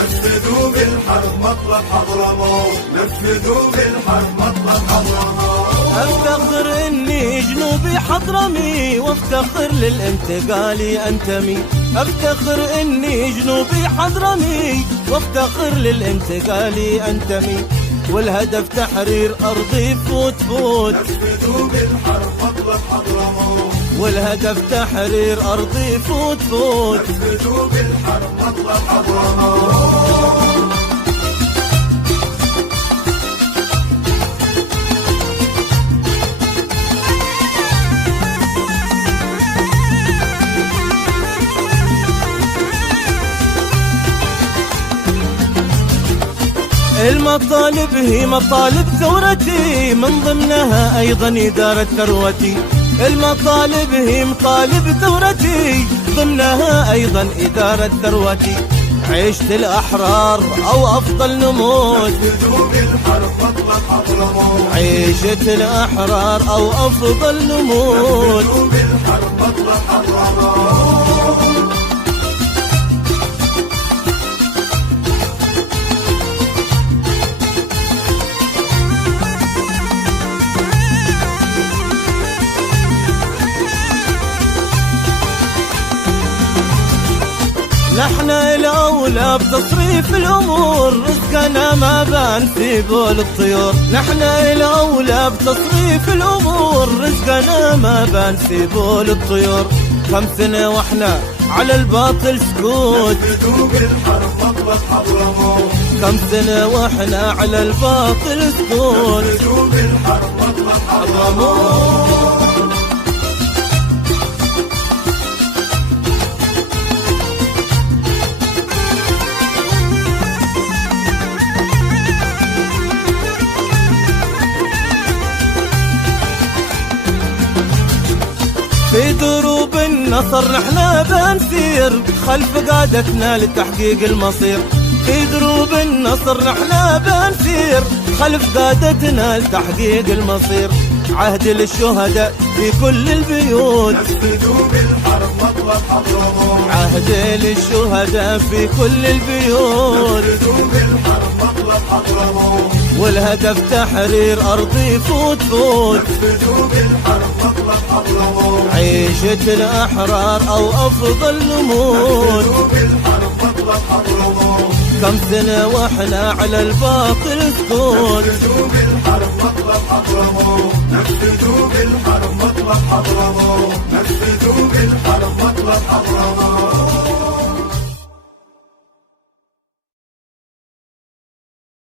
نفذوا بالحرب مطلب حضرموت، نفذوا بالحرب مطلب حضرموت. افتخر اني جنوبي حضرمي وافتخر للانتقال انتمي، افتخر اني جنوبي حضرمي وافتخر للانتقال انتمي، والهدف تحرير ارضي فوت فوت. نفذوا بالحرب مطلب حضرموت، والهدف تحرير ارضي فوت فوت. نفذوا بالحرب مطلب حضرموت. المطالب هي مطالب ثورتي، من ضمنها أيضا إدارة ثروتي. المطالب هي مطالب ثورتي، ضمنها أيضا إدارة ثروتي. عيشة الأحرار أو أفضل نموت، نفذوا بالحرب مطلب حضرموت، عيشة الأحرار أو أفضل نموت. نفذوا بالحرب مطلب حضرموت. نحن الأولى بتصريف الأمور، رزقنا ما بان في بول الطيور. نحن الأولى بتصريف الأمور، رزقنا ما بان في بول الطيور. 5 سنة واحنا على الباطل سكوت، نفذوا بالحرب مطلب حضرموت، 5 سنة واحنا على الباطل سكوت. نفذوا بالحرب مطلب حضرموت. في دروب النصر نحنا بنسير، خلف قادتنا لتحقيق المصير. في دروب النصر نحنا بنسير، خلف قادتنا لتحقيق المصير. عهد للشهداء في كل البيوت، نفذوا بالحرب مطلب حضرموت، عهد للشهداء في كل البيوت. نفذوا بالحرب مطلب حضرموت، والهدف تحرير أرضي فوت فوت. نفذوا بالحرب مطلب حضرموت، عيشة الأحرار أو أفضل نموت. نفذوا بالحرب مطلب حضرموت، 5 سنة واحنا على الباطل سكوت. نفذوا بالحرب مطلب حضرموت، نفذوا بالحرب مطلب حضرموت، نفذوا بالحرب مطلب حضرموت.